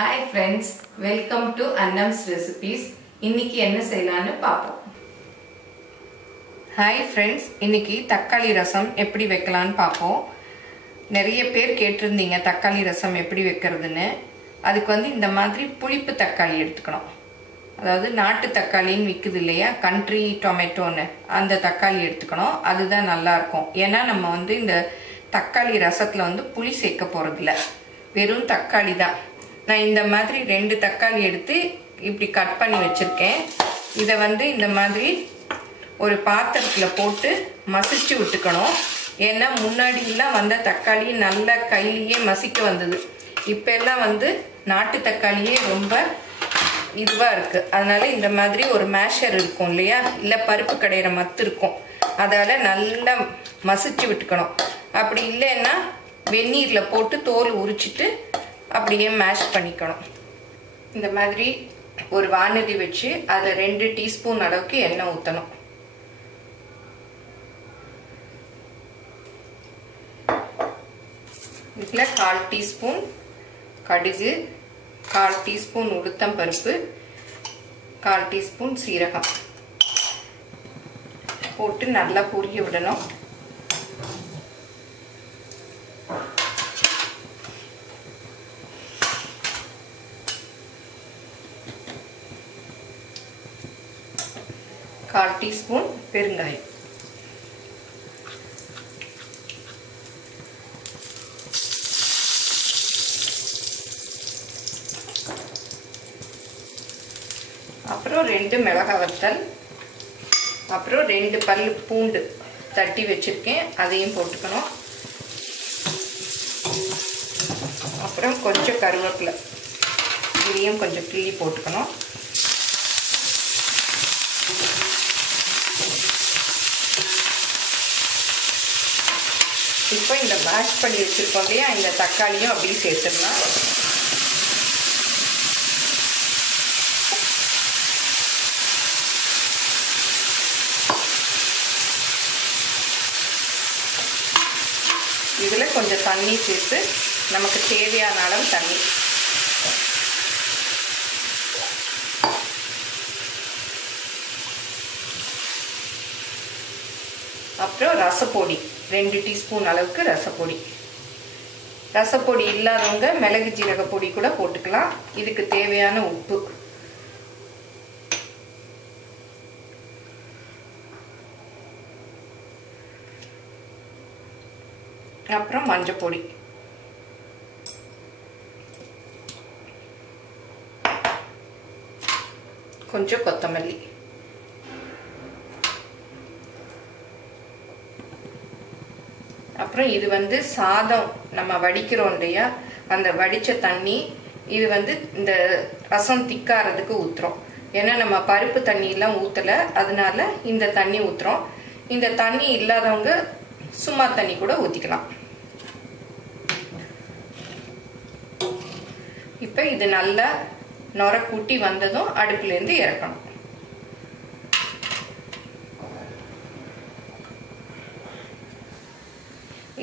Hi friends, welcome to Annam's Recipes. இன்னைக்கு என்ன செய்யலாம்னு பாப்போம். Hi friends, இன்னைக்கு தக்காளி ரசம் எப்படி வைக்கலாம்னு பாப்போம். நிறைய பேர் கேட்டிருந்தீங்க தக்காளி ரசம் எப்படி வைக்கிறதுன்னு. அதுக்கு இந்த மாதிரி புளிப்பு தக்காளி எடுத்துக்கணும். அதாவது நாட்டு தக்காளின்னு விக்குது இல்லையா, கண்ட்ரி டொமேட்டோன்னு, அந்த தக்காளி எடுத்துக்கணும். அதுதான் நல்லா இருக்கும். ஏன்னா நம்ம இந்த தக்காளி ரசத்துல புளி சேர்க்க போறதில்ல, வெறும் தக்காளி தான். நான் இந்த மாதிரி 2 தக்காளி எடுத்து இப்படி கட் பண்ணி வச்சிருக்கேன். இதை இந்த மாதிரி ஒரு பாத்திரத்துல போட்டு மசிச்சு விட்டுக்கணும். ஏன்னா முன்னாடிலாம் வந்த தக்காளி நல்லா கையிலேயே மசிக்க வந்தது. இப்ப எல்லாம் நாட்டு தக்காளியே ரொம்ப இதுவா இருக்கு. அதனால இந்த மாதிரி ஒரு மேஷர் இருக்கும் இல்லையா, இல்ல பருப்பு கடையிற மத்து இருக்கும், அதால நல்லா மசிச்சு விட்டுக்கணும். அப்படி இல்லைன்னா வெந்நீர்ல போட்டு தோல் உரிச்சிட்டு அப்படியே மேஷ் பண்ணிக்கணும். இந்த மாதிரி ஒரு வானதி வச்சு அதில் 2 டீஸ்பூன் அளவுக்கு எண்ணெய் ஊற்றணும். இதில் 1/4 டீஸ்பூன் கடுகு, 1/4 டீஸ்பூன் உளுத்தம் பருப்பு, 1/4 டீஸ்பூன் சீரகம் போட்டு நல்லா பொரிய விடணும். கால் டீஸ்பூன் பெருங்காயம், அப்புறம் 2 மிளகாய் வத்தல், அப்புறம் 2 பல்லு பூண்டு தட்டி வச்சிருக்கேன், அதையும் போட்டுக்கணும். அப்புறம் கொஞ்சம் கருவேப்பிலை, இதையும் கொஞ்சம் கிள்ளி போட்டுக்கணும். இப்போ இந்த மேஷ் பண்ணி வச்சிருக்கோம் இல்லையா, இந்த தக்காளியும் அப்படியே சேர்த்துடலாம். இதில் கொஞ்சம் தண்ணி சேர்த்து நமக்கு தேவையான அளவு தண்ணி. அப்புறம் ரசப்பொடி 2 டீஸ்பூன் அளவுக்கு ரசப்பொடி. ரசப்பொடி இல்லாதவங்க மிளகு ஜீரக பொடி கூட போட்டுக்கலாம். இதுக்கு தேவையான உப்பு, அப்புறம் மஞ்சள் பொடி, கொஞ்சம் கொத்தமல்லி, அப்புறம் இது சாதம் நம்ம வடிக்கிறோம் இல்லையா, அந்த வடிச்ச தண்ணி. இது இந்த ரசம் திக்காறதுக்கு ஊத்துறோம். ஏன்னா நம்ம பருப்பு தண்ணி எல்லாம் ஊத்தல, அதனால இந்த தண்ணி ஊத்துறோம். இந்த தண்ணி இல்லாதவங்க சும்மா தண்ணி கூட ஊத்திக்கலாம். இப்ப இது நல்லா நொர கூட்டி வந்ததும் அடுப்புல இருந்து இறக்கணும்.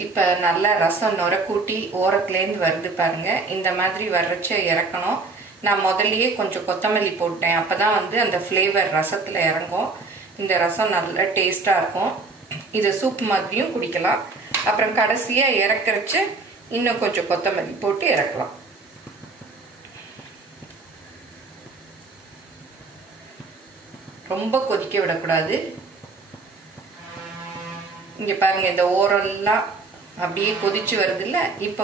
இப்போ நல்லா ரசம் நொர கூட்டி ஓரத்துலேருந்து வருது பாருங்க. இந்த மாதிரி வர்றச்ச இறக்கணும். நான் முதல்லையே கொஞ்சம் கொத்தமல்லி போட்டேன், அப்போதான் அந்த ஃப்ளேவர் ரசத்தில் இறங்கும். இந்த ரசம் நல்ல டேஸ்டாக இருக்கும். இது சூப் மாதிரியும் குடிக்கலாம். அப்புறம் கடைசியாக இறக்குறச்ச இன்னும் கொஞ்சம் கொத்தமல்லி போட்டு இறக்கலாம். ரொம்ப கொதிக்க விடக்கூடாது. இங்கே பாருங்க, இந்த ஓரெல்லாம் அப்படியே கொதிச்சு வருது இல்ல. இப்போ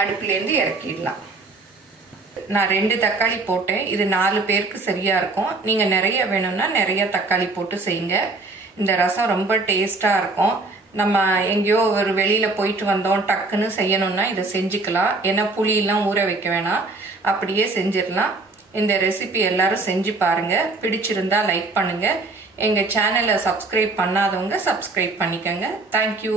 அடுப்புலேருந்து இறக்கிடலாம். நான் 2 தக்காளி போட்டேன். இது 4 பேருக்கு சரியா இருக்கும். நீங்க நிறைய வேணும்னா நிறைய தக்காளி போட்டு செய்யுங்க. இந்த ரசம் ரொம்ப டேஸ்டா இருக்கும். நம்ம எங்கேயோ ஒரு வெளியில போயிட்டு வந்தோம், டக்குன்னு செய்யணும்னா இதை செஞ்சுக்கலாம். ஏன்னா புளியெல்லாம் ஊற வைக்க வேணாம், அப்படியே செஞ்சிடலாம். இந்த ரெசிபி எல்லாரும் செஞ்சு பாருங்க. பிடிச்சிருந்தா லைக் பண்ணுங்க. எங்க சேனலை சப்ஸ்கிரைப் பண்ணாதவங்க சப்ஸ்கிரைப் பண்ணிக்கங்க. தேங்க்யூ.